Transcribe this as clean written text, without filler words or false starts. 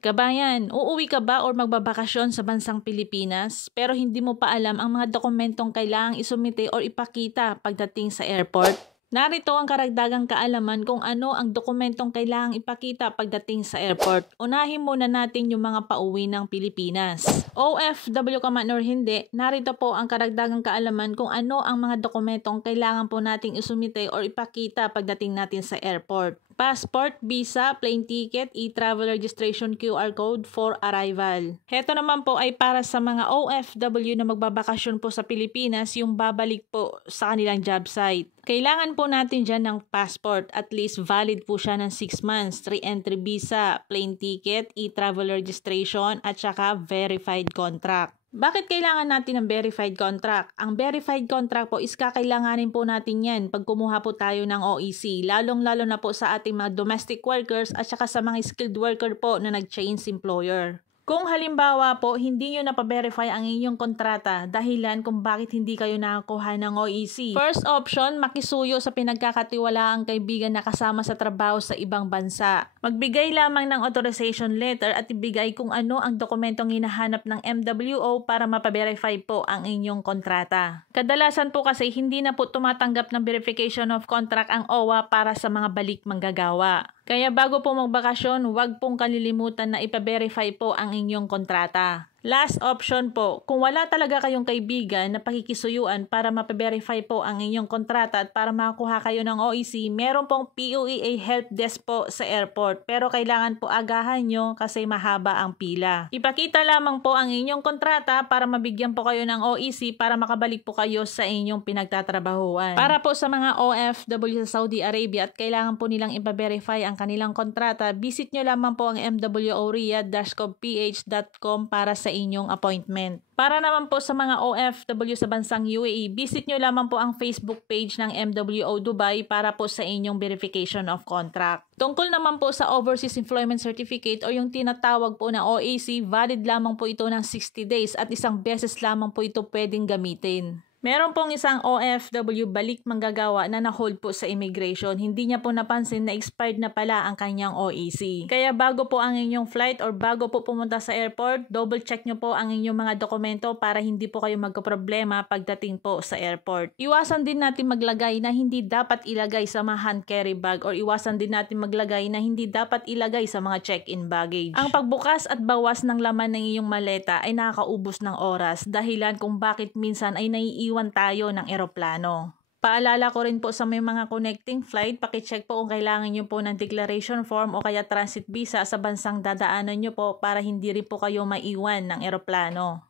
Kabayan, uuwi ka ba or magbabakasyon sa bansang Pilipinas pero hindi mo pa alam ang mga dokumentong kailangang isumite or ipakita pagdating sa airport? Narito ang karagdagang kaalaman kung ano ang dokumentong kailangang ipakita pagdating sa airport. Unahin muna natin yung mga pauwi ng Pilipinas. OFW ka man or hindi, narito po ang karagdagang kaalaman kung ano ang mga dokumentong kailangan po nating isumite or ipakita pagdating natin sa airport. Passport, visa, plane ticket, e-travel registration QR code for arrival. Heto naman po ay para sa mga OFW na magbabakasyon po sa Pilipinas, yung babalik po sa kanilang job site. Kailangan po natin dyan ng passport, at least valid po siya ng 6 months, 3 entry visa, plane ticket, e-travel registration, at saka verified contract. Bakit kailangan natin ng verified contract? Ang verified contract po is kakailanganin po natin yan pag kumuha po tayo ng OEC, lalong-lalo na po sa ating mga domestic workers at saka sa mga skilled worker po na nag-change employer. Kung halimbawa po, hindi nyo napaverify ang inyong kontrata dahilan kung bakit hindi kayo nakakuha ng OEC. First option, makisuyo sa pinagkakatiwalaang kaibigan na kasama sa trabaho sa ibang bansa. Magbigay lamang ng authorization letter at ibigay kung ano ang dokumentong hinahanap ng MWO para mapaverify po ang inyong kontrata. Kadalasan po kasi hindi na po tumatanggap ng verification of contract ang OWA para sa mga balik manggagawa. Kaya bago po magbakasyon, huwag pong kalilimutan na ipa-verify po ang inyong kontrata. Last option po, kung wala talaga kayong kaibigan na pakikisuyuan para mapaverify po ang inyong kontrata at para makakuha kayo ng OEC, meron pong POEA help desk po sa airport. Pero kailangan po agahan nyo kasi mahaba ang pila. Ipakita lamang po ang inyong kontrata para mabigyan po kayo ng OEC para makabalik po kayo sa inyong pinagtatrabahuan. Para po sa mga OFW sa Saudi Arabia at kailangan po nilang ipa-verify ang kanilang kontrata, visit nyo lamang po ang mworiyadh-ph.com para sa inyong appointment. Para naman po sa mga OFW sa bansang UAE, visit nyo lamang po ang Facebook page ng MWO Dubai para po sa inyong verification of contract. Tungkol naman po sa Overseas Employment Certificate o yung tinatawag po na OAC, valid lamang po ito ng 60 days at isang beses lamang po ito pwedeng gamitin. Meron pong isang OFW balik manggagawa na na-hold po sa immigration. Hindi niya po napansin na expired na pala ang kanyang OEC. Kaya bago po ang inyong flight or bago po pumunta sa airport, double check nyo po ang inyong mga dokumento para hindi po kayo magkaproblema pagdating po sa airport. Iwasan din natin maglagay na hindi dapat ilagay sa mga hand carry bag or iwasan din natin maglagay na hindi dapat ilagay sa mga check-in baggage. Ang pagbukas at bawas ng laman ng iyong maleta ay nakakaubos ng oras dahilan kung bakit minsan ay naiiwan tayo ng eroplano. Paalala ko rin po sa may mga connecting flight, pakicheck po kung kailangan nyo po ng declaration form o kaya transit visa sa bansang dadaanan nyo po para hindi rin po kayo maiwan ng eroplano.